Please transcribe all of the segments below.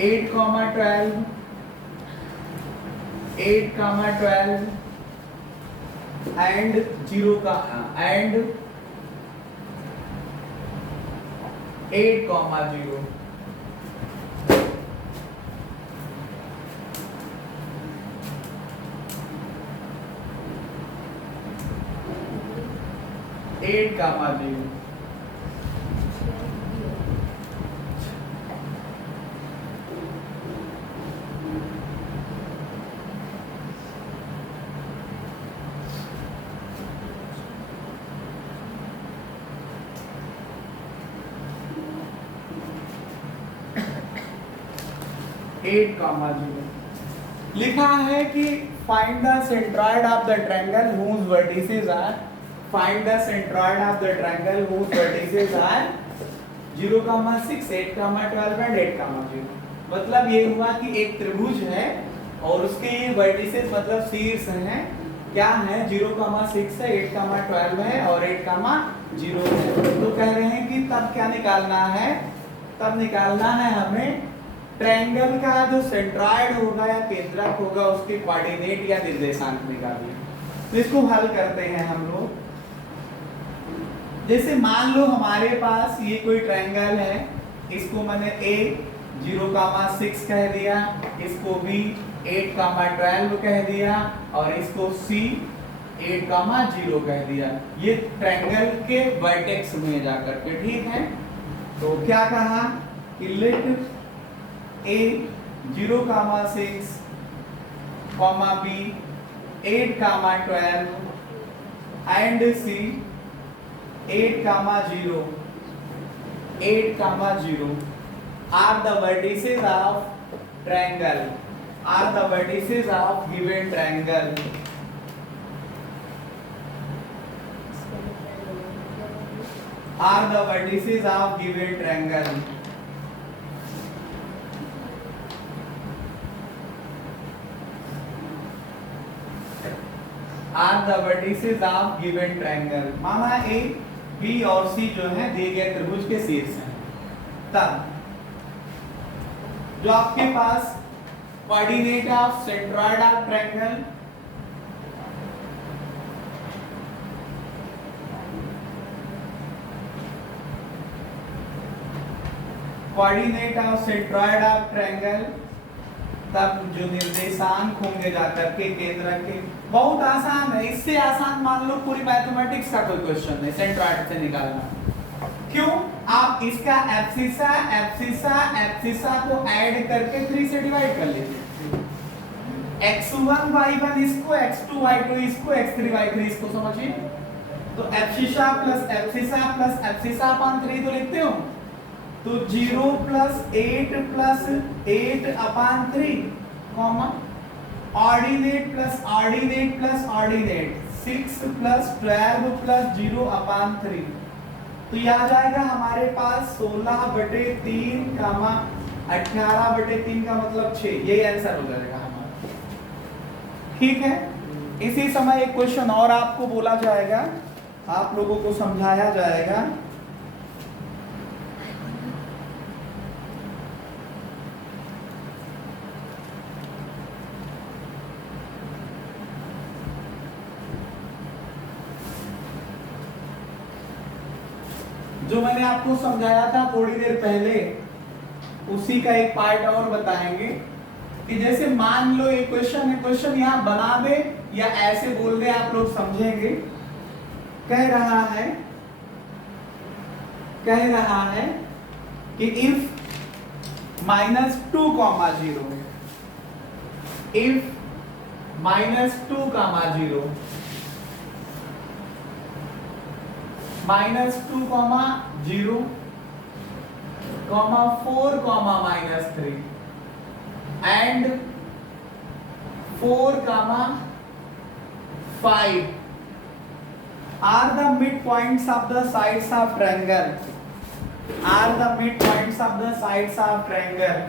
8, 12, 8, 12 and 0 का and 8, 0 8, 0 8, 0 लिखा है कि find the centroid of the triangle whose vertices are find the centroid of the triangle whose vertices are 0, 6, 8, 12 and 8, 0 मतलब ये हुआ कि एक त्रिभुज है और उसके ये वर्टिसेस मतलब शीर्ष हैं क्या है 0, 6 है 8, 12 है और 8, 0 है। तो कह रहे हैं कि तब क्या निकालना है, तब निकालना है हमें ट्रायंगल का जो सेंट्रॉइड होगा या केंद्रक होगा उसके कोऑर्डिनेट या निर्देशांक निकालिए। तो इसको हल करते हैं हम लोग। जैसे मान लो हमारे पास ये कोई ट्रायंगल है, इसको मैंने A 0, 6 कह दिया, इसको B 8, 12 कह दिया और इसको C 8, 0 कह दिया। ये ट्रायंगल के वर्टेक्स में जाकर के ठीक है। तो क्या कहा कि late A 0, 6, B 8, 12 and C 8, 0 are the vertices of triangle, are the vertices of given triangle. Are the vertices of given triangle. Are the vertices of given triangle. माना A, B और C जो है दिए गए त्रिभुज के शीर्ष हैं। तब जो आपके पास coordinate of centroid of triangle coordinate of centroid of triangle तब जो निर्देशांक होंगे जाकर के केंद्र के, बहुत आसान है। इससे आसान मान लो पूरी मैथमेटिक्स का कोई क्वेश्चन नहीं सेंट्रॉइड से निकालना। क्यों? आप इसका एब्सिसा को ऐड करके 3 से डिवाइड कर लीजिए। x1 y1 इसको, x2 y2 इसको, x3 y3 इसको समझिए। तो एब्सिसा प्लस एब्सिसा अपॉन 3 तो लिखते हो, तो 0 + 8 upon 3 comma ordinate plus ordinate 6 + 12 + 0 upon 3। तो ये आ जाएगा हमारे पास 16/3 18/3 का मतलब 6। यही आंसर हो जाएगा हमारा। ठीक है। इसी समय एक क्वेश्चन और आपको बोला जाएगा, आप लोगों को समझाया जाएगा। जो मैंने आपको समझाया था थोड़ी देर पहले, उसी का एक पार्ट और बताएंगे कि जैसे मान लो एक क्वेश्चन है, क्वेश्चन यहाँ बना दे या ऐसे बोल दे आप लोग समझेंगे। कह रहा है कि if -2, 0 if -2, 0 -2, -0, 4, -3 and 4, 5 are the midpoints of the sides of triangle. Are the midpoints of the sides of triangle.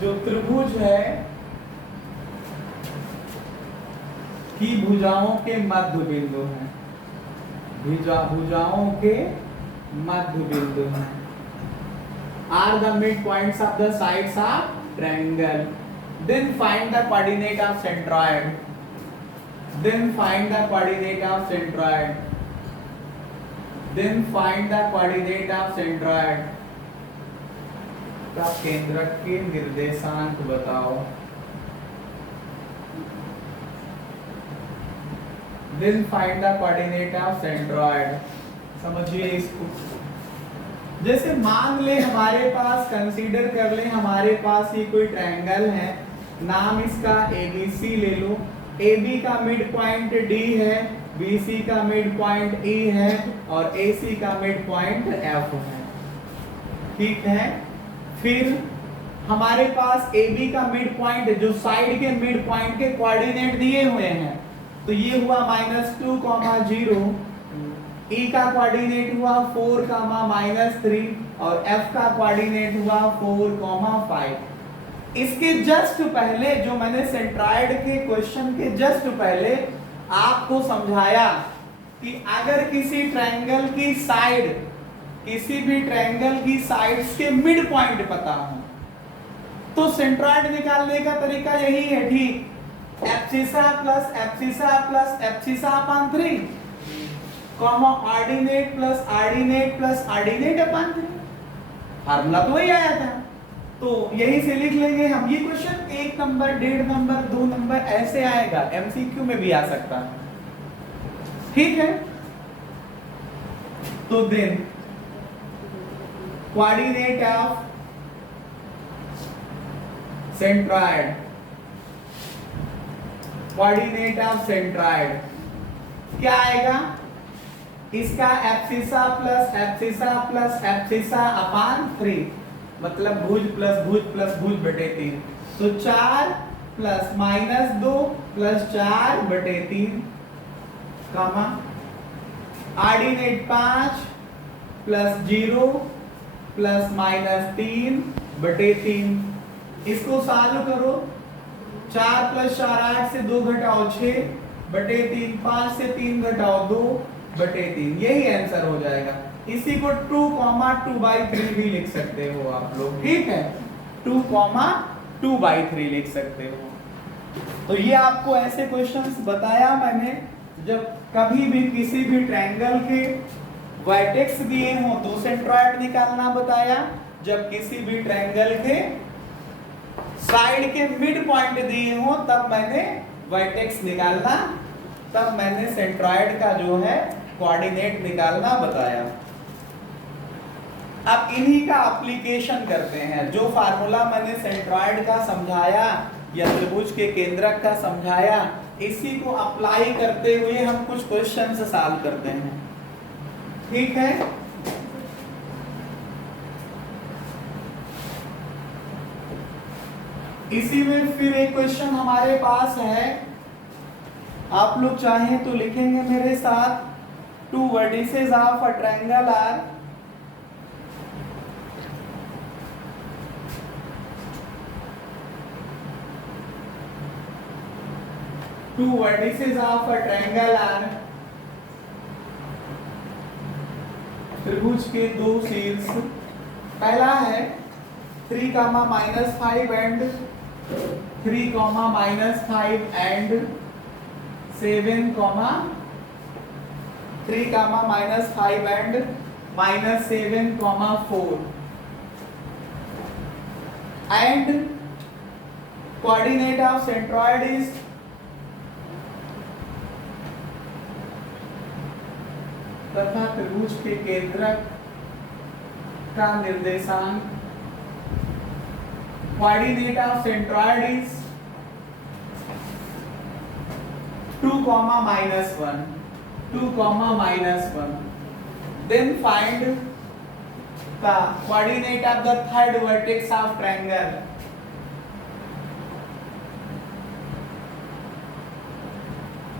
जो त्रिभुज है की भुजाओं के मध्य बिंदु हैं। भुजाओं के मध्य बिंदु हैं। Are the mid points of the sides of triangle. Then find the coordinate of centroid. Then find the coordinate of centroid. Then find the coordinate of centroid. का केंद्रक के निर्देशांक बताओ। Then find the coordinate of centroid। समझिए इसको। जैसे मान ले हमारे पास, कंसीडर कर ले हमारे पास ये कोई ट्रायंगल है, नाम इसका ABC ले लो। AB का मिड पॉइंट D है, BC का मिड पॉइंट E है और AC का मिड पॉइंट F है। ठीक है। फिर हमारे पास AB का मिड पॉइंट, जो साइड के मिड पॉइंट के कोऑर्डिनेट दिए हुए हैं, तो ये हुआ -2,0। E का कोऑर्डिनेट हुआ 4,-3 और F का कोऑर्डिनेट हुआ 4,5। इसके जस्ट पहले जो मैंने सेंट्रॉइड के क्वेश्चन के जस्ट पहले आपको समझाया कि अगर किसी ट्रायंगल की साइड, किसी भी ट्रायंगल की साइड्स के मिड पॉइंट पता हो तो सेंट्रॉइड निकालने का तरीका यही है। ठीक, abscissa plus abscissa plus abscissa upon 3 comma ordinate plus ordinate plus ordinate upon 3। Formula तो वही आया था, तो यही से लिख लेंगे हम। ये क्वेश्चन 1 नंबर, 1.5 नंबर, 2 नंबर ऐसे आएगा, एमसीक्यू में भी आ सकता है। ठीक है। तो then coordinate of centroid, coordinate of centroid क्या आएगा? इसका abscissa plus abscissa plus abscissa upon 3, मतलब भुज प्लस भुज प्लस भुज बटे 3। तो 4 प्लस -2 प्लस 4 बटे 3 कामा ऑर्डिनेट 5 प्लस 0 प्लस -3 बटे 3। इसको सॉल्व करो। 4 प्लस 4 8 से 2 घटाओ 6 बटे 3, 5 से 3 घटाओ 2 बटे 3, यही आंसर हो जाएगा। इसी को 2,2/3 भी लिख सकते हो आप लोग। ठीक है, 2,2/3 लिख सकते हो। तो ये आपको ऐसे क्वेश्चंस बताया मैंने, जब कभी भी किसी भी ट्रायंगल के वर्टेक्स दिए हो तो सेंट्रॉइड निकालना बताया, जब किसी भी ट्रायंगल के साइड के मिड पॉइंट दिए हो तब मैंने वर्टेक्स निकालना, तब मैंने सेंट्रॉइड का जो है कोऑर्डिनेट निकालना बताया। अब इन्हीं का एप्लीकेशन करते हैं। जो फार्मूला मैंने सेंट्रॉइड का समझाया या त्रिभुज के केंद्रक का समझाया, इसी को अप्लाई करते हुए हम कुछ क्वेश्चंस सॉल्व करते हैं। ठीक है। इसी में फिर एक क्वेश्चन हमारे पास है, आप लोग चाहें तो लिखेंगे मेरे साथ। 2 vertices of a triangle are त्रिभुज के 2 शीर्ष। पहला है 3, -5 and 3, -5 and 7, 3, -5 and -7, 4 and coordinate of centroid is तथा त्रिभुज के केंद्रक का निर्देशांक, coordinate of centroid is 2, -1, 2, -1. Then find the coordinate of the third vertex of triangle.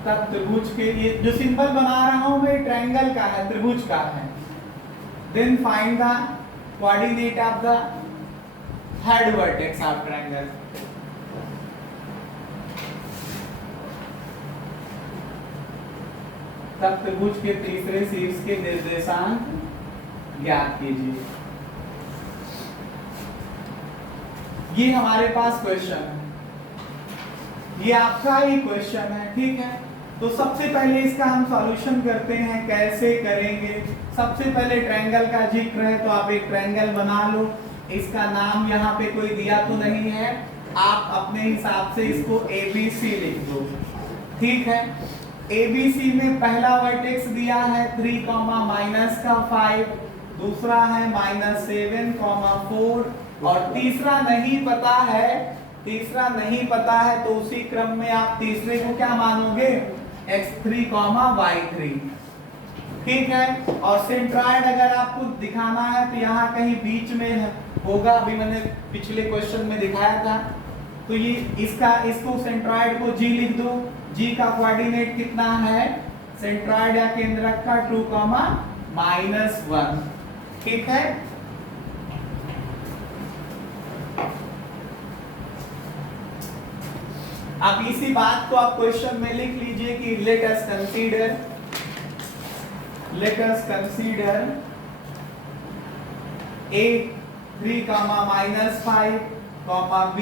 तब त्रिभुज के लिए जो सिंबल बना रहा हूं मैं ट्रायंगल का है, त्रिभुज का है। Then find the coordinate of the third vertex of triangle. तब त्रिभुज के तीसरे शीर्ष के निर्देशांक ज्ञात कीजिए। ये हमारे पास क्वेश्चन है, ये आपका ही क्वेश्चन है, ठीक है। तो सबसे पहले इसका हम सॉल्यूशन करते हैं। कैसे करेंगे? सबसे पहले ट्रायंगल का जिक्र है तो आप एक ट्रायंगल बना लो। इसका नाम यहाँ पे कोई दिया तो नहीं है, आप अपने हिसाब से इसको ABC लिख दो, ठीक है। ABC में पहला वर्टेक्स दिया है 3, -5, दूसरा है -7, 4 और तीसरा नहीं पता है तो उसी क्रम में आप तीसरे को क्या मानोगे? x3, y3, ठीक है। और सेंट्रॉइड अगर आपको दिखाना है तो यहाँ कहीं बीच में होगा, अभी मैंने पिछले क्वेश्चन में दिखाया था। तो ये इसको सेंट्रॉइड को G लिख दो। G का कोऑर्डिनेट कितना है? सेंट्रॉइड या केंद्रक का 2, -1, ठीक है। अब इसी बात को आप क्वेश्चन में लिख लीजिए कि let us consider A 3, -5, B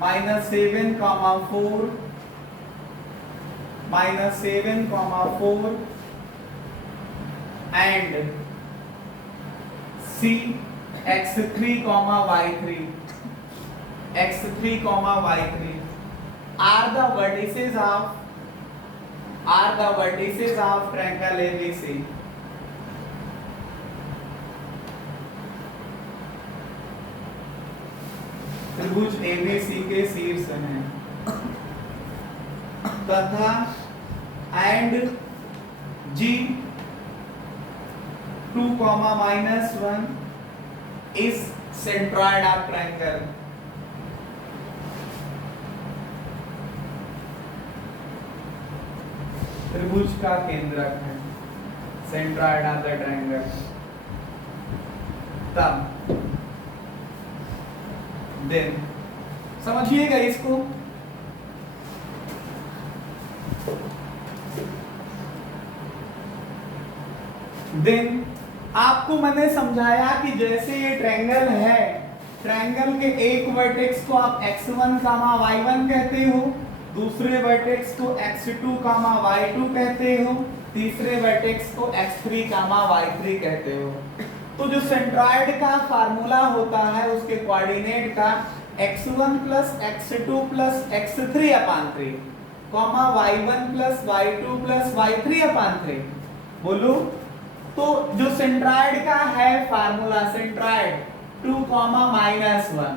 -7, 4 and C x3, y3 are the vertices of triangle ABC. त्रिभुज ABC के शीर्ष हैं तथा and G 2, -1 is centroid of triangle. त्रिभुज का केंद्रक है, सेंट्रॉइड ऑफ द ट्रायंगल। तब देन समझिएगा इसको। देन आपको मैंने समझाया कि जैसे ये ट्रायंगल है, ट्रायंगल के एक वर्टेक्स को आप x1, y1 कहते हो, दूसरे वर्टेक्स को x2, y2 कहते हो, तीसरे वर्टेक्स को x3, y3 कहते हो। तो जो सेंट्रॉइड का फार्मूला होता है उसके कोऑर्डिनेट का x1 + x2 + x3/3, y1 + y2 + y3/3 बोलो। तो जो सेंट्रॉइड का है फार्मूला, सेंट्रॉइड 2, -1,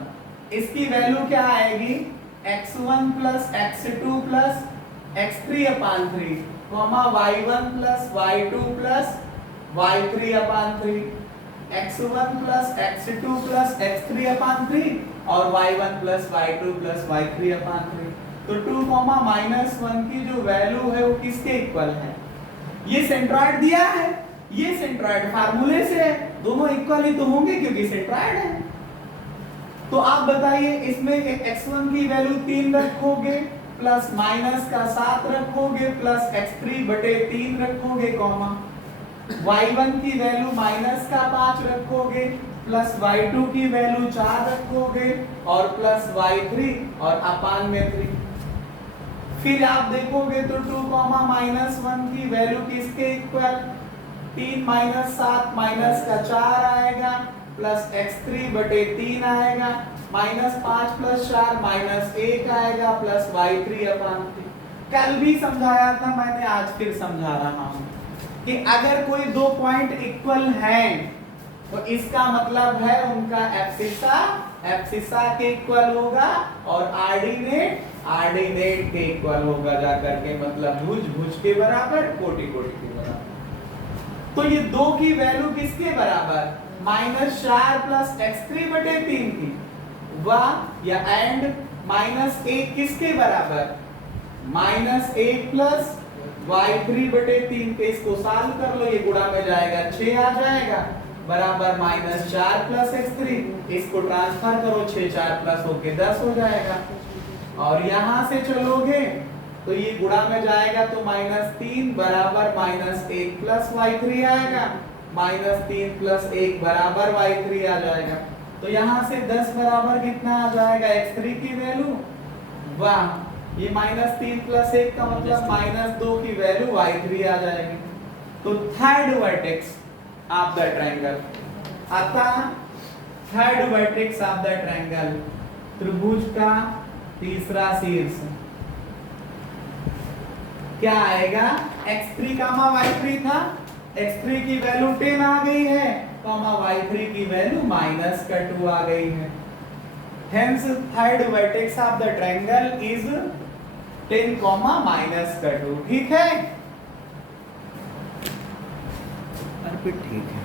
इसकी वैल्यू क्या आएगी? x1 + x2 + x3/3, y1 + y2 + y3/3, x1 + x2 + x3/3 और y1 + y2 + y3/3। तो 2, -1 की जो वैल्यू है वो किसके इक्वल है? ये सेंट्रॉइड दिया है, ये सेंट्रॉइड फार्मूले से है, दोनों इक्वल ही तो होंगे क्योंकि सेंट्रॉइड है। तो आप बताइए इसमें x1 की वैल्यू 3 रखोगे, प्लस माइनस का 7 रखोगे, प्लस x3/3 रखोगे, y1 की वैल्यू -5 रखोगे, प्लस y2 की वैल्यू 4 रखोगे और प्लस y3 और अपान में 3। फिर आप देखोगे तो 2, -1 की वैल्यू किसके इक्वल? 3 - 7 -4 आएगा, प्लस x3/3 आएगा, -5 + 4 -1 आएगा, प्लस y3/3। कल भी समझाया था मैंने, आज फिर समझा रहा हूं कि अगर कोई दो पॉइंट इक्वल हैं तो इसका मतलब है उनका एब्सिसा के इक्वल होगा और आर्डिनेट के इक्वल होगा, जाकर के मतलब भुज के बराबर, कोटि के बराबर। तो ये 2 की वैल्यू किसके बराबर? -4 + x3/3 की, वाह या एंड -1 किसके बराबर? -1 + y3/3 के। इसको सॉल्व कर लो, ये गुणा में जाएगा 6 आ जाएगा, बराबर -4 + x3। इसको ट्रांसफर करो, 6 4 प्लस होके 10 हो जाएगा। और यहां से चलोगे तो ये गुणा में जाएगा तो -3 बराबर -1 प्लस y3 आएगा, -3 प्लस 1 बराबर y3 आ जाएगा। तो यहाँ से 10 बराबर कितना आ जाएगा x3 की वैल्यू, वाह, ये -3 प्लस 1 का मतलब -2 की वैल्यू y3 आ जाएगी। तो third vertex of the triangle, अतः third vertex of the triangle, त्रिभुज का तीसरा शीर्ष क्या आएगा, x3 कामा y3 था, x3 की वैल्यू 10 आ गई है, कामा y3 की वैल्यू -2 आ गई है। Hence third vertex of the triangle is 10, -2। ठीक है, ठीक है।